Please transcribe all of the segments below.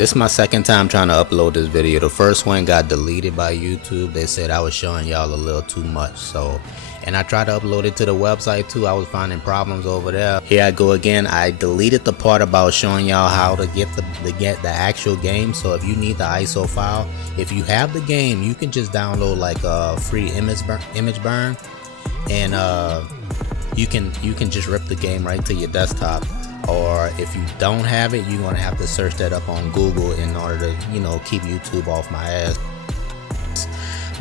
This is my second time trying to upload this video. The first one got deleted by YouTube. They said I was showing y'all a little too much. And I tried to upload it to the website too. I was finding problems over there. Here I go again. I deleted the part about showing y'all how to get the actual game. So if you need the ISO file, if you have the game, you can just download like a free image burn, and you can just rip the game right to your desktop. Or if you don't have it, you're gonna have to search that up on Google in order to, keep YouTube off my ass.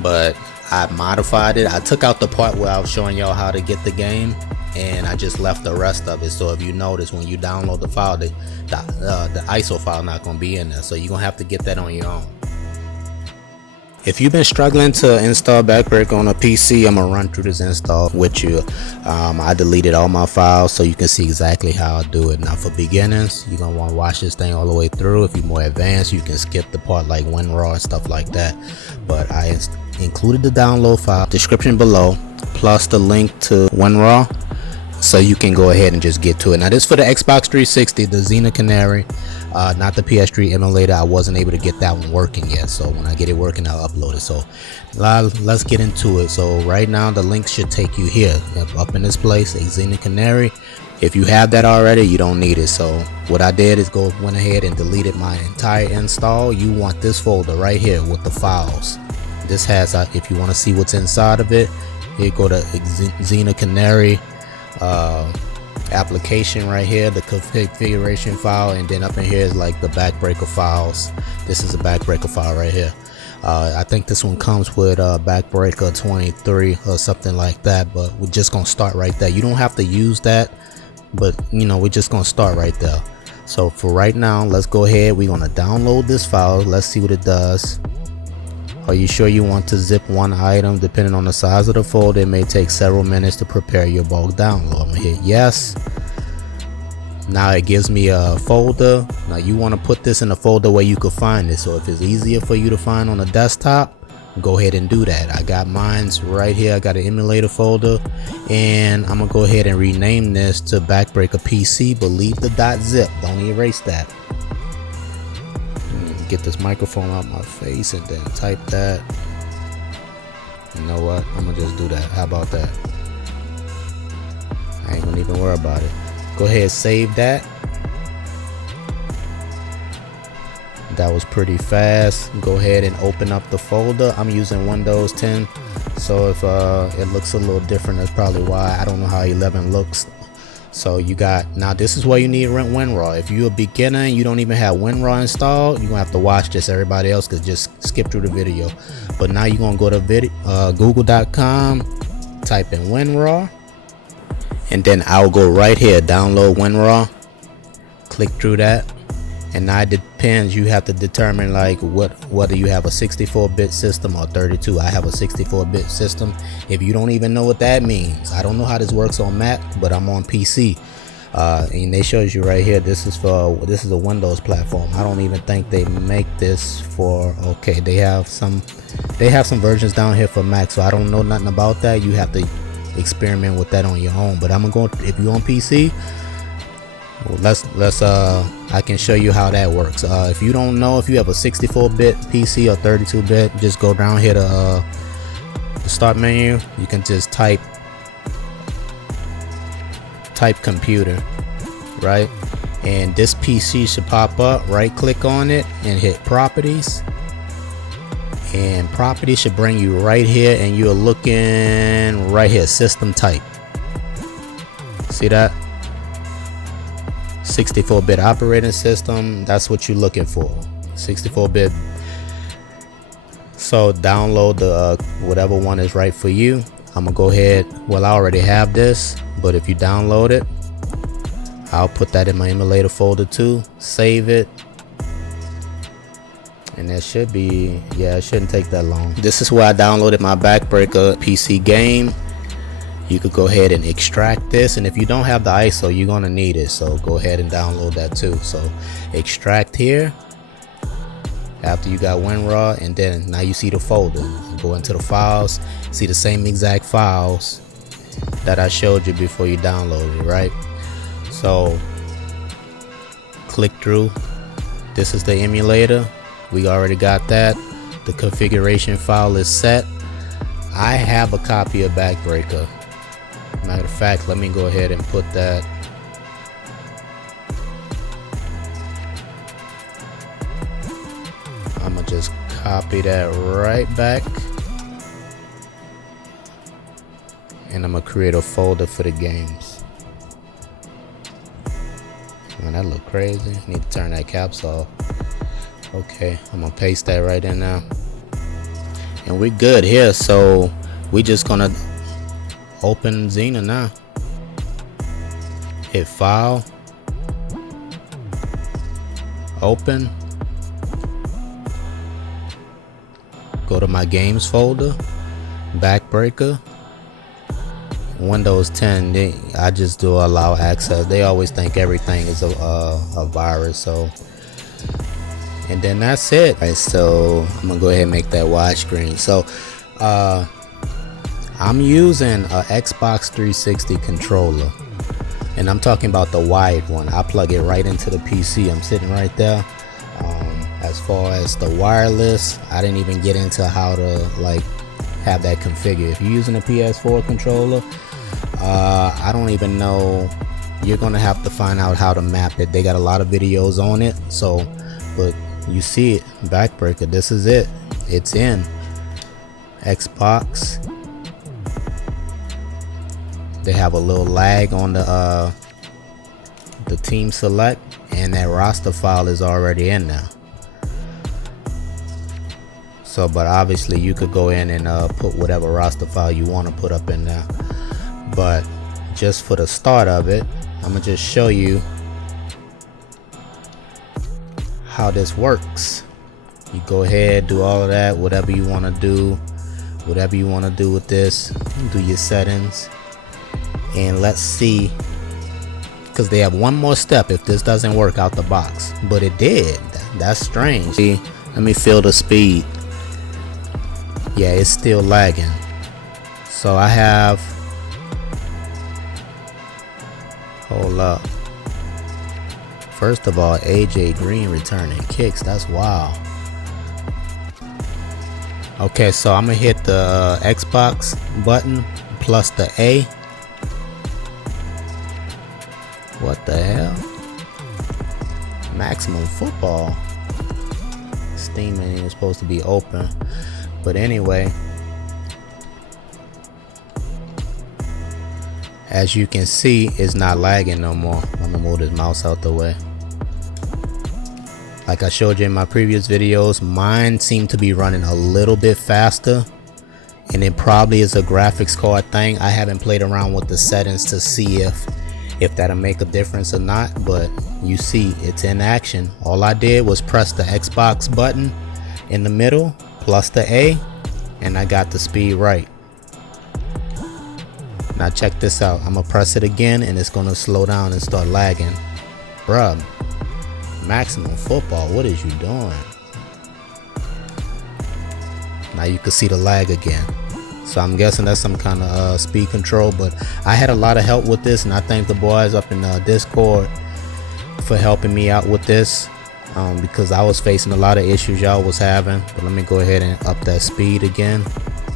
But I modified it. I took out the part where I was showing y'all how to get the game, and I just left the rest of it. So if you notice, when you download the file, the ISO file not gonna be in there. So you're gonna have to get that on your own. If you've been struggling to install Backbreaker on a PC, I'm gonna run through this install with you. I deleted all my files so you can see exactly how I do it. Now for beginners, you're gonna want to watch this thing all the way through. If you're more advanced, you can skip the part like WinRAR and stuff like that. But I included the download file description below, plus the link to WinRAR, so you can go ahead and just get to it. Now this is for the Xbox 360, the Xena Canary, not the PS3 emulator. I wasn't able to get that one working yet, so when I get it working, I'll upload it. So let's get into it. So right now the link should take you here, up in this place, a Xena Canary. If you have that already, you don't need it. So what I did is went ahead and deleted my entire install. You want this folder right here with the files. This has, if you want to see what's inside of it, you go to Xena Canary application right here, the configuration file, and then up in here is like the Backbreaker files. This is a Backbreaker file right here. I think this one comes with Backbreaker 23 or something like that, but we're just gonna start right there. You don't have to use that, but we're just gonna start right there. So for right now, let's go ahead. We're gonna download this file. Let's see what it does. Are you sure you want to zip one item? Depending on the size of the folder, it may take several minutes to prepare your bulk download. I'm gonna hit yes. Now it gives me a folder. Now you want to put this in a folder where you could find it. So if it's easier for you to find on a desktop, go ahead and do that. I got mine's right here. I got an emulator folder, and I'm gonna go ahead and rename this to Backbreaker PC, but leave the .zip. Don't erase that. Get this microphone out my face and then type that. You know what, I'm gonna just do that. How about that? I ain't gonna even worry about it. Go ahead, save that. That was pretty fast. Go ahead and open up the folder. I'm using Windows 10, so if it looks a little different, that's probably why. I don't know how 11 looks. So you got, now this is where you need WinRAR. If you're a beginner and you don't even have WinRAR installed, you're gonna have to watch this. Everybody else could just skip through the video. But now you're gonna go to google.com, type in WinRAR, and then I'll go right here, download WinRAR. Click through that, and now it depends. You have to determine like whether you have a 64-bit system or 32. I have a 64-bit system. If you don't even know what that means, I don't know how this works on Mac, but I'm on PC, and they shows you right here. This is a Windows platform. I don't even think they make this for, okay, they have some versions down here for Mac, so I don't know nothing about that. You have to experiment with that on your own. But I'm gonna go, if you're on PC, let's I can show you how that works. If you don't know, if you have a 64-bit PC or 32-bit, just go down here to the start menu. You can just type computer, right? And this PC should pop up. Right click on it and hit properties, and properties should bring you right here, and you're looking right here, system type. See that? 64-bit operating system, that's what you're looking for, 64-bit. So download the whatever one is right for you. I'm gonna go ahead, well, I already have this, but if you download it, I'll put that in my emulator folder too. Save it, and it should be, yeah, it shouldn't take that long. This is where I downloaded my Backbreaker PC game. You could go ahead and extract this, and if you don't have the ISO, you're gonna need it, so go ahead and download that too. So extract here after you got WinRAR, and then now you see the folder. Go into the files, see the same exact files that I showed you before you downloaded it, right? So click through This is the emulator. We already got that. The configuration file is set. I have a copy of Backbreaker. Matter of fact, let me go ahead and put that. I'm gonna just copy that right back, and I'm gonna create a folder for the games. Man, that look crazy. Need to turn that caps off. Okay, I'm gonna paste that right in now, and we're good here. So we just gonna open Xena now. Hit File, Open. Go to my games folder, Backbreaker, Windows 10. I just do allow access. They always think everything is a virus, so. And then that's it. Right, so I'm gonna go ahead and make that wide screen. So I'm using a Xbox 360 controller, and I'm talking about the wired one. I plug it right into the PC. I'm sitting right there. As far as the wireless, I didn't even get into how to like have that configured. If you're using a PS4 controller, I don't even know. You're gonna have to find out how to map it. They got a lot of videos on it. So, but you see it, Backbreaker. This is it. It's in Xbox. They have a little lag on the team select, and that roster file is already in now. So, but obviously you could go in and put whatever roster file you want to put up in there. But just for the start of it, I'm gonna just show you how this works. You go ahead, do all of that, whatever you want to do, with this. Do your settings, and let's see, because they have one more step if this doesn't work out the box. But it did. That's strange. See, let me feel the speed. Yeah, it's still lagging. So I have, hold up. First of all, AJ Green returning kicks. That's wild. Okay, so I'm gonna hit the Xbox button plus the A. What the hell? Maximum Football. Steam ain't even supposed to be open. But anyway, as you can see, it's not lagging no more. I'm gonna move this mouse out the way. Like I showed you in my previous videos, mine seemed to be running a little bit faster, and it probably is a graphics card thing. I haven't played around with the settings to see if that'll make a difference or not, but you see it's in action. All I did was press the Xbox button in the middle plus the A, and I got the speed right. Now check this out. I'm gonna press it again, and it's gonna slow down and start lagging. Bruh, Maximum Football, what is you doing? Now you can see the lag again. So I'm guessing that's some kind of speed control, but I had a lot of help with this, and I thank the boys up in Discord for helping me out with this, because I was facing a lot of issues y'all was having. But let me go ahead and up that speed again.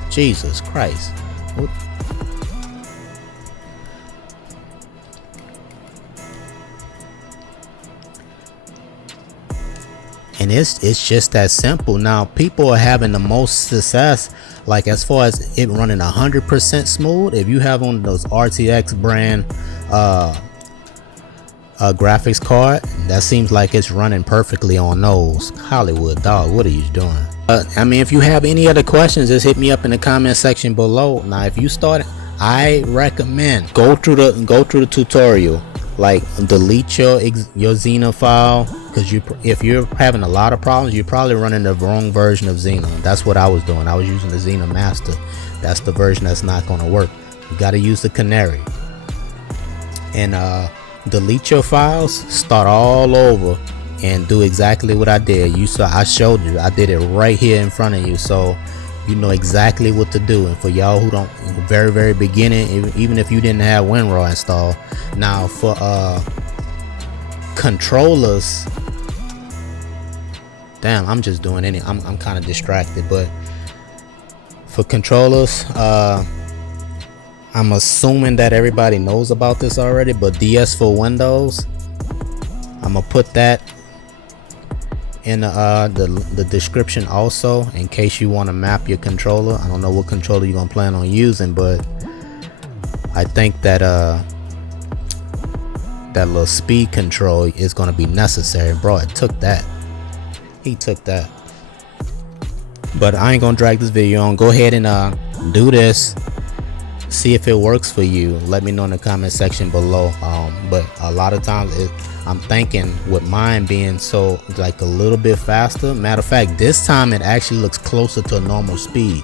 Jesus Christ. What? And it's just that simple. Now people are having the most success, like as far as it running 100% smooth. If you have one of those RTX brand graphics card, that seems like it's running perfectly on those. Hollywood dog, what are you doing? I mean, if you have any other questions, just hit me up in the comment section below. Now if you started, I recommend go through the tutorial. Like delete your Xena file, because if you're having a lot of problems, you're probably running the wrong version of Xena. That's what I was doing. I was using the Xena Master. That's the version that's not going to work. You got to use the Canary, and delete your files, start all over, and do exactly what I did. You saw, I showed you, I did it right here in front of you, so you know exactly what to do. And for y'all who don't, very beginning, even if you didn't have WinRAR installed. Now for controllers, Damn, I'm just doing any. I'm kind of distracted, but for controllers, I'm assuming that everybody knows about this already, but DS for Windows, I'm gonna put that in the description also, in case you want to map your controller. I don't know what controller you're gonna plan on using, but I think that that little speed control is gonna be necessary. Bro, it took that. He took that. But I ain't gonna drag this video on. Go ahead and do this. See if it works for you. Let me know in the comment section below. But a lot of times I'm thinking with mine being so like a little bit faster. Matter of fact, this time it actually looks closer to normal speed,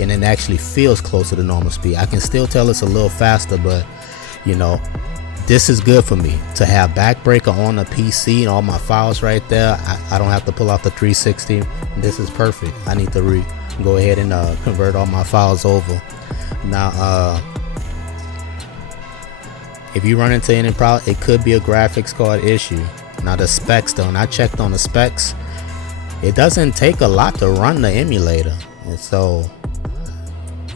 and it actually feels closer to normal speed. I can still tell it's a little faster, but you know, this is good for me to have Backbreaker on the PC and all my files right there. I don't have to pull out the 360. This is perfect. I need to go ahead and convert all my files over. Now if you run into any problem, it could be a graphics card issue. Now the specs though, and I checked on the specs, it doesn't take a lot to run the emulator, and so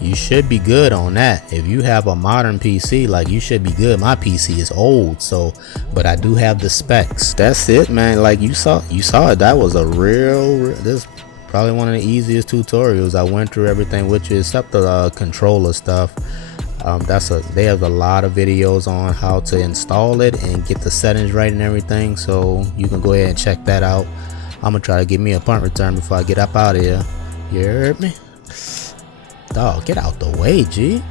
you should be good on that. If you have a modern PC, like, you should be good. My PC is old, so, but I do have the specs. That's it, man. Like you saw it. That was a this probably one of the easiest tutorials. I went through everything with you except the controller stuff. They have a lot of videos on how to install it and get the settings right and everything, so you can go ahead and check that out. I'm gonna try to get me a punt return before I get up out of here. You heard me? Dog, get out the way, G.